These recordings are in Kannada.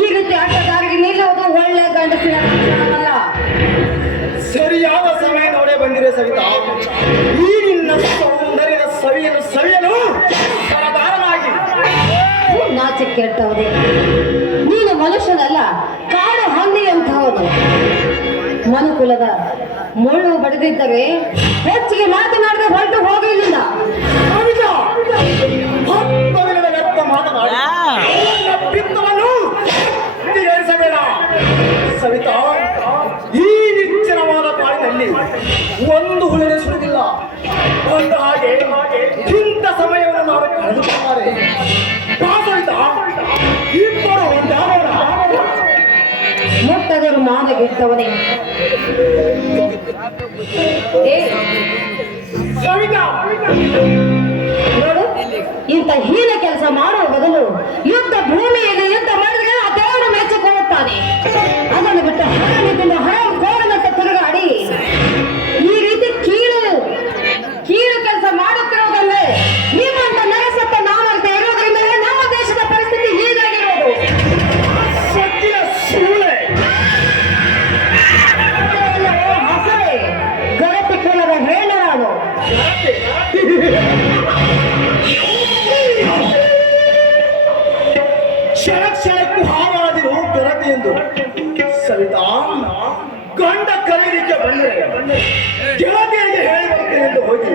ಈ ರೀತಿ ಆಟಗಾರರಿಗೆ ನಿಲ್ಲುವುದು ಒಳ್ಳೆ ಗಂಡಸಿನ ಲಕ್ಷಣವಲ್ಲ. ಸರಿಯಾದ ಸಮಯ ನೋಡೇ ಬಂದಿದೆ ಸವಿತಾ. ಈ ನಿನ್ನ ಸೌಂದರ್ಯದ ಸವಿಯಲು ಸರದಾರನಾಗಿ. ನಾಚಿ ಕೆಟ್ಟವರೇ, ನೀನು ಮನುಷ್ಯನಲ್ಲ, ಕಾಡು ಹಂದಿ ಅಂತಹವನು. ಮನುಕುಲದ ಮುಳ್ಳು ಬಡಿದಿದ್ದರೆ ಹೆಚ್ಚಿಗೆ ಮಾತನಾಡದೆ ಹೊರಟು ಹೋಗಲಿಲ್ಲ. ಸವಿತಾ, ಈ ನಿಚ್ಚನವಾದ ಕಾಡಿನಲ್ಲಿ ಒಂದು ಹುಳಿನ ಸುಡುವುದಿಲ್ಲ. ಒಂದು ಹಾಗೆ ಇಂಥ ಸಮಯವನ್ನು ನಾವು ಕಳೆದುಕೊಳ್ಳಾರೆ. ಸವಿತಾ, ಇಬ್ಬರು ಒಂದಾಗೋಣ. ಮುಟ್ಟದರು ಮಾನಗೆಟ್ಟವನೇ. ನೋಡು, ಇಂಥ ಹೀನ ಕೆಲಸ ಮಾಡುವ ಬದಲು ಯುದ್ಧ ಭೂಮಿಯಲ್ಲಿ ಯುದ್ಧ ಮಾಡಿದ್ರೆ ಆ ದೇವರು ಮೆಚ್ಚಿಕೊಳ್ಳುತ್ತಾನೆ. ಅದನ್ನು ಬಿಟ್ಟು ಹರಮಿದ್ದ ಹರಂ ಕೋರನಂತೆ ತಿರುಗಾಡಿ ಈ ರೀತಿ ಕೀಳು ಕೆಲಸ ಮಾಡುತ್ತಿರುವುದಲ್ಲೇ ನಿಮ್ಮಂತ ನರಸತ್ತ ನಾವಂತ ಇರುವುದರಿಂದಲೇ ನಮ್ಮ ದೇಶದ ಪರಿಸ್ಥಿತಿ ಹೀಗಾಗಿರುವುದು. ಗರತಿ ಕುಲದ ಹೇಳ ನಾನು. ಕ್ಷಣಕ್ಕೂ ಹಾವಾದಿರು ಗರತಿ ಎಂದು. ಸವಿತಾ, ಗಂಡ ಕರೆಯಲಿಕ್ಕೆ ಬಂದರೆ ಗೆಳತಿಯರಿಗೆ ಹೇಳಿ ಬರ್ತೇನೆ ಎಂದು ಹೋಗಿ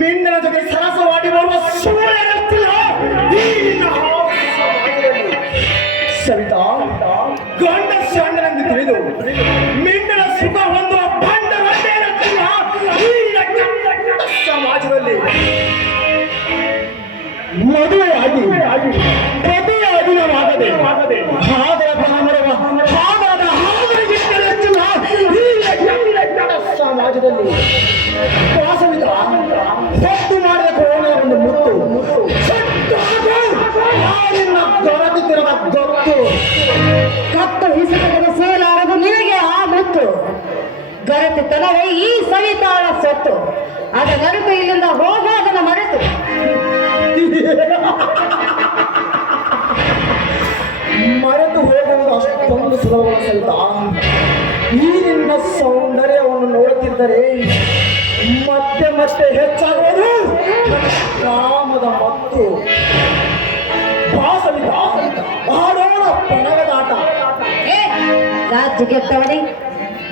ಮಿಂಡನ ಜೊತೆ ಸರಸವಾಡಿ ಬರುವ ಸುಳ್ಳಿರುತ್ತಿಲ್ಲ. ಸವಿತಾ, ಗಂಡ ಸಣ್ಣನೆಂದು ತಿಳಿದು ಮಿಂಡನ ಸುಖ ಹೊಂದುವ ಬಂಡ ಇರುತ್ತಿಲ್ಲ ಸಮಾಜದಲ್ಲಿ. ಮದುವೆಯಾಗಿ ಪ್ರತಿಯ ಅಧೀನವಾಗದೆ ಆದರ ಪ್ರಾಮರವ ಆದರದ ಹಾದರಿಗಿಂತಲೂ ಸಮಾಜದಲ್ಲಿ ವಾಸವಿದ ಹೊತ್ತು ಮಾಡಿದ ಕೋಣ ಒಂದು ಮುತ್ತು ದೊರಕುತ್ತಿರುವ ಗೊತ್ತು. ಕತ್ತು ಹಿಸುಕದ ಸೇಲಾರದು ನಿನಗೆ ಆ ಮುತ್ತು. ಗರತಿತನವೇ ಈ ಸವಿತಾಳ ಸೊತ್ತು. ಅದ ನಡುಕು ಇಲ್ಲಿಂದ ಹೋಗೋದನ್ನು ಮರೆತು ಮರೆತು ಹೋಗುವುದು ಅಷ್ಟೊಂದು ಸುಲಭ ಸವಿತಾ. ಈ ನಿನ್ನ ಸೌಂದರ್ಯವನ್ನು ನೋಡುತ್ತಿದ್ದರೆ ಮತ್ತೆ ಮತ್ತೆ ಹೆಚ್ಚಾಗುವುದು ಕಾಮದ ಮತ್ತು. ಸವಿತಾ, ಆಡೋಣ ಪಣಗದಾಟ. ರಾಜ್ಯ ಗೆದ್ದವನೇ,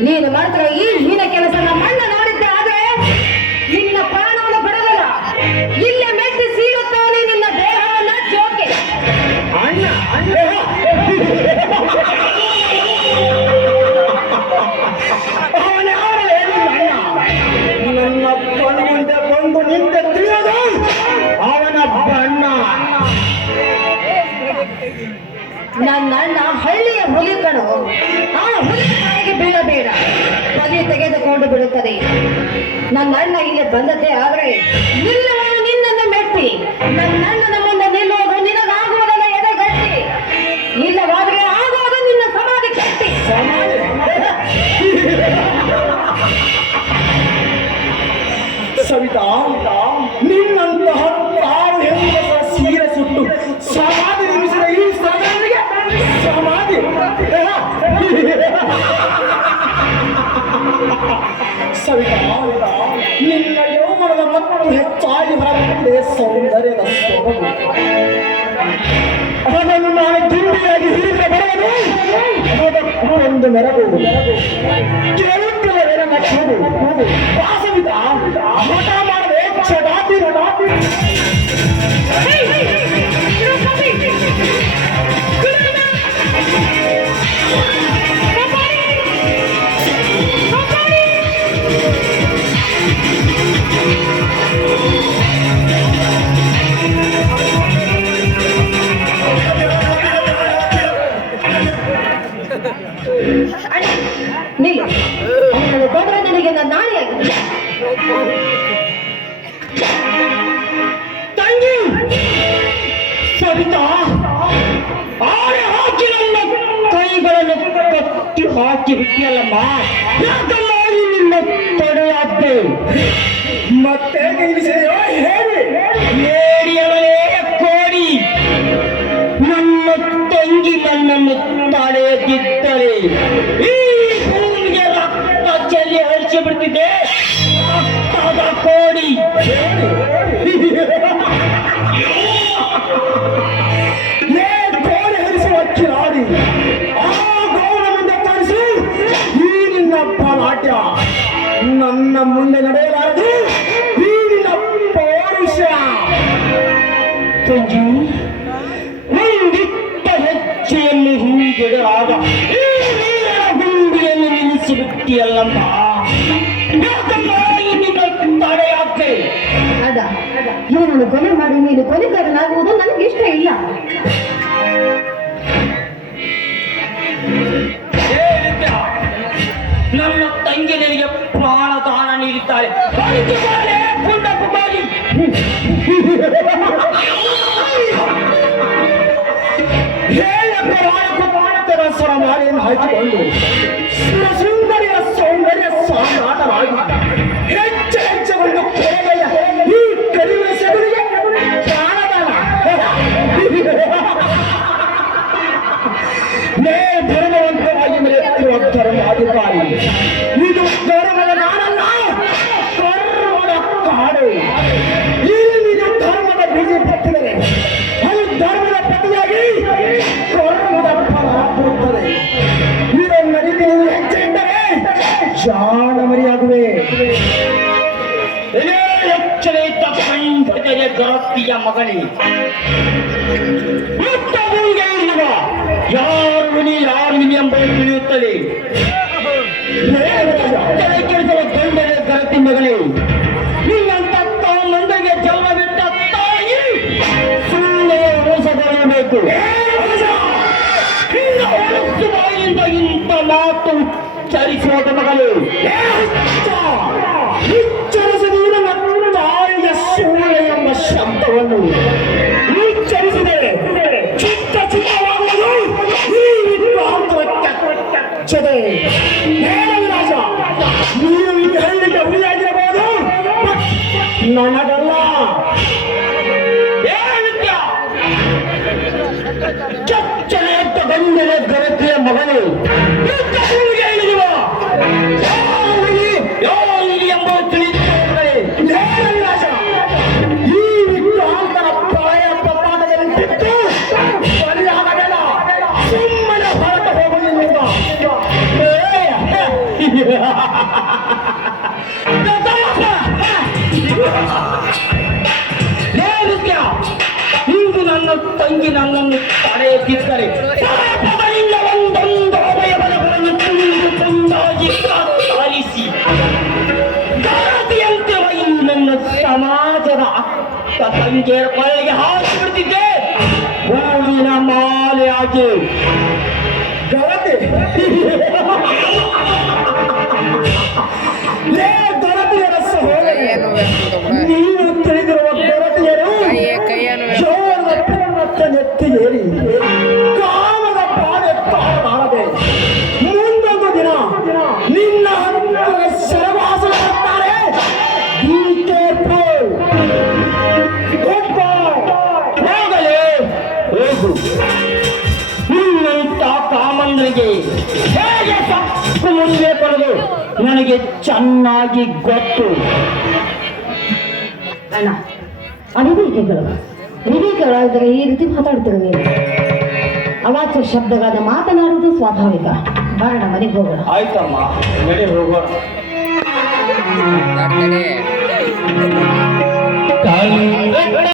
ನೀನು ಮಾಡ್ತಿರೋ ಈ ಹೀನ ಕೆಲಸ ಮಣ್ಣ ನೋಡಿದ್ದೆ ಆದ್ರೆ ನಿನ್ನ ಪ್ರಾಣವನ್ನು ಬಿಡೋದಿಲ್ಲ. ಇಲ್ಲೇ ಮೆಟ್ಟಿ ಸೀಳುತ್ತಾನೆ ನಿನ್ನ ದೇಹವನ್ನ ಜೋಕೆ. ಅಣ್ಣ ನನ್ನ ಕಣ್ಣು ಮುಂದೆ ಬಂದು ನಿಂತೆ ತಿಳಿಯೋದು ಅವನ ಬಣ್ಣ. ನನ್ನ ಅಣ್ಣ ಹಳ್ಳಿಯ ಹುಲಿ ಕಣು. ಆ ಹುಲಿ ತಾಯಿಗೆ ಬೀಳಬೇಡ, ಬಲಿ ತೆಗೆದುಕೊಂಡು ಬಿಡುತ್ತದೆ. ನನ್ನ ಅಣ್ಣ ಇಲ್ಲಿ ಬಂದದ್ದೇ ಆದ್ರೆ ನಿಲ್ಲುವನು ನಿನ್ನನ್ನು ಮೆಟ್ಟಿ. ನನ್ನ ಅಣ್ಣನ ಮುಂದೆ ನಿಲ್ಲುವುದು ನಿನಗಾಗುವುದಲ್ಲ ಎದೆಗಟ್ಟಿ. ಇಲ್ಲವಾದ್ರೆ ಆಗುವುದು ನಿನ್ನ ಸಮಾಧಿ ಕಟ್ಟಿ. ಸವಿತಾ, ನಿನ್ನಂತಹ ತಾವು ಹೆಂಗಸರ ಸೀರೆ ಸುಟ್ಟು ಸಮಾಧಿ ನಿರ್ಮಿಸಿದ ಈ ಸ್ಥಳಗಳಿಗೆ ಸಮಾಧಿ. ಸವಿತಾ, ನಿನ್ನ ಯೌವನದ ಮತ್ತು ಹೆಚ್ಚಾಗಿ ಹೊರಬಂದಿದೆ ಸೌಂದರ್ಯದ ಸೊಬಗು. ಅದನ್ನು ನಾನು ದುಂಬಿಯಾಗಿ ಹಿಡಿದ ಬರಲು ಅದಕ್ಕೂ ಒಂದು ಮೆರಗು ಕೇಳುತ್ತಿಲ್ಲವೇನ ನಕ್ಷದು. ಸವಿತಾ, ಹಠ ಮಾಡದೆ ಚಡಾತಿ ನಿಲ್ಲು. ಕೊಂಡ್ರೆ ನಿನಗೆ ನನ್ನ ನಾಳೆಯಾಗಿದೆ. ತಂಗಿ ಸವಿತಾ, ಆರೆ ಹಾಕಿ ನನ್ನ ಕೈಗಳನ್ನು ಕಟ್ಟಿ ಹಾಕಿ ಬಿಟ್ಟಿಯಲ್ಲಮ್ಮ. ಯಾಕಮ್ಮ ಈ ನಿನ್ನ ತೊಡೆಯಾದ್ದೆ ಮತ್ತೆ ನಿಲ್ಲಿಸಿದೆಯೋ ಹೇಳಿ. ಕೋಡಿ ನನ್ನ ತಂಗಿ ಈ ಭೂಮಿಗೆ ರಕ್ತ ಚೆಲ್ಲಿ ಹರಿಸಿ ಬಿಡ್ತಿದ್ದೆ ರಕ್ತದ ಕೋಡಿ. ಏ ಕೋಡಿ ಹರಿಸುವ ಕಿಲಾಡಿ, ಆ ಗೌಡ ಮುಂದೆ ತರಿಸಿ ಈ ನಿನ್ನ ಪಲಾಟ್ಯ ನನ್ನ ಮುಂದೆ ನಡೆಯಲಾರದು. ಈ ನಿನ್ನ ಪೌರುಷ ಸಂಜು ಒಂದಿಟ್ಟ ಹೆಜ್ಜೆಯನ್ನು ಹಿಂದಿಡಲಾಗ ಈ ನೀರಿನ ಗುಂಡಿಯನ್ನು ನಿಲ್ಲಿಸಿಬಿಟ್ಟಿಯಲ್ಲಮ್ಮ. ಯಾಕಮ್ಮ ಈ ನಿನ್ನ ತಡೆಯಾಕೆ? ಅದ ಇವನನ್ನು ಕೊಲೆ ಮಾಡಿ ನೀನು ಕೊಲೆಗಾರನಾಗುವುದು ನನಗೆ ಇಷ್ಟ ಇಲ್ಲ. ನನ್ನ ತಂಗಿ ನಿನಗೆ ಪ್ರಾಣದಾನ ನೀಡಿದ್ದಾಳೆ. ಪುಂಡ ಕುಮಾರಿ, ಹೇಳಪ್ಪರ ಸ್ವರ ಮಾರಿಯನ್ನು ಹಾಕಿಕೊಂಡು ಸುಂದರಿಯ ಸೌಂದರ್ಯ ಸಾಮ್ರಾಟರಾಗಿ ಹೆಚ್ಚು ಹೆಚ್ಚು ಒಂದು ಕೊಲೆಯ ಈ ಕರಿವಿನ ಸೆಗುಲಿಗೆ ಪ್ರಾಣದಾನ. ನೇ ಧರ್ಮವಂತವಾಗಿ ಮೆರೆಯುತ್ತಿರುವ ಧರ್ಮಾಧಿಕಾರಿ, ಇದು ಧರ್ಮದ ನಾನಲ್ಲ, ಧರ್ಮದ ಕಾಡು. ಇಲ್ಲಿ ಧರ್ಮದ ಬೀಜ ಬಿತ್ತಿದರೆ ಅದು ಧರ್ಮದ ಪತಿಯಾಗಿ ಧರ್ಮದ ಫಲ ಕೊಡುತ್ತದೆ. ಇದನ್ನರಿತು ನೀವು ಹೆಜ್ಜೆ ಇಟ್ಟರೆ ಜಾಣ ಮರಿಯಾಗುವೆ. ಎಚ್ಚರಿತ ಕಂಠತೆಯ ಗರತಿಯ ಮಗನೇ, ಉತ್ತಮನಿಗೆ ಇರುವ ಯಾರು ನೀ ಎಂಬುದು ತಿಳಿಯುತ್ತದೆ. ಕೆಲಸದ ಗಂಡನ ಗರತಿ ಮಗನೇ, ನಿನ್ನಂತ ಮಂದಿಗೆ ಜನ್ಮ ಬಿಟ್ಟ ತಾಯಿ ಸುಳ್ಳೆಯ ಉಳಿಸಬೇಕು. ಬಾಯಿಂದ ಇಂಥ ಮಾತು ಉಚ್ಚರಿಸುವುದು ಮಗಳು ಉಚ್ಚರಿಸಿದ ತಾಯಿಯ ಸುಳ್ಳೆ ಎಂಬ ಶಬ್ದವನ್ನು ಉಚ್ಚರಿಸಿದರೆ ಚಿತ್ತ ಚಿತ್ತವಾಗುವುದು ಈ ವಿದ್ವಾಂತರಕ್ಕೆ. ರಾಜ, ನೀನು ಈ ಹಳ್ಳಿಗೆ ಹುಲಿಯಾಗಿರಬಹುದು, ನನಗಲ್ಲ. ಕೆಚ್ಚನೆಯ ಗಂಡನ ಗರತಿಯ ಮಗನು ಇಳಿಯುವ ಎಂಬ ತಿಳಿದುಕೊಂಡರೆ ರಾಜ, ಈ ವಿದ್ವಾಂತರ ಪ್ರಾಯ ಪ್ರಮಾಣದಲ್ಲಿ ಬಿಟ್ಟು ಬಲಿಯಾಗಬೇಡ, ಸುಮ್ಮನೆ ಹೊರಟು ಹೋಗುವುದಿಲ್ಲ. ಇಂದು ನನ್ನ ತಂಗಿ ನನ್ನನ್ನು ತಡೆಯುತ್ತಿದ್ದರೆ ಒಂದೊಂದು ಅವಯವಗಳನ್ನು ತುಂಡು ತುಂಡಾಗಿ ಕತ್ತರಿಸಿ ಗರತಿಯಂತೆ ಒಯ್ದು ನನ್ನ ಸಮಾಜದ ಅಕ್ಕ ತಂಗಿಯರ ಕೊಲೆಗೆ ಹಾಕಿಬಿಡ್ತಿದ್ದೆ. ಹೂವಿನ ಮಾಲೆಯಾಗಿ ಗರತಿ ಗರತಿಯರ ಸಹೋದರಿ, ನೀನು ತಿಳಿದಿರುವ ಗರತಿಯರು ನೆತ್ತಿಗೇರಿ ಕಾಮದ ಪಾಡೆ ತಾಳಬಾರದೆ. ಮುಂದೊಂದು ದಿನ ನಿನ್ನ ಹತ್ತಿರ ಶರವಾಸ ಮಾಡ್ತಾರೆ. ಹೋಗಲೇ ಹೋಗು. ನಿನ್ನಂತ ಕಾಮಂದ್ರಿಗೆ ಹೇಗೆ ತಪ್ಪು ಮುಂದೆ ಕೊಡಲು ನನಗೆ ಚೆನ್ನಾಗಿ ಗೊತ್ತು. ಅಣ್ಣ, ವಿವೇಕಗಳಾದರೆ ಈ ರೀತಿ ಮಾತಾಡ್ತಿರುವೆ. ಅವಾಚ್ಯ ಶಬ್ದಗಳನ್ನ ಮಾತನಾಡುವುದು ಸ್ವಾಭಾವಿಕ. ಬಾರಣ, ಮನೆಗೆ ಹೋಗೋಣ. ಆಯ್ತಮ್ಮ, ನಡೆ ಹೋಗೋಣ.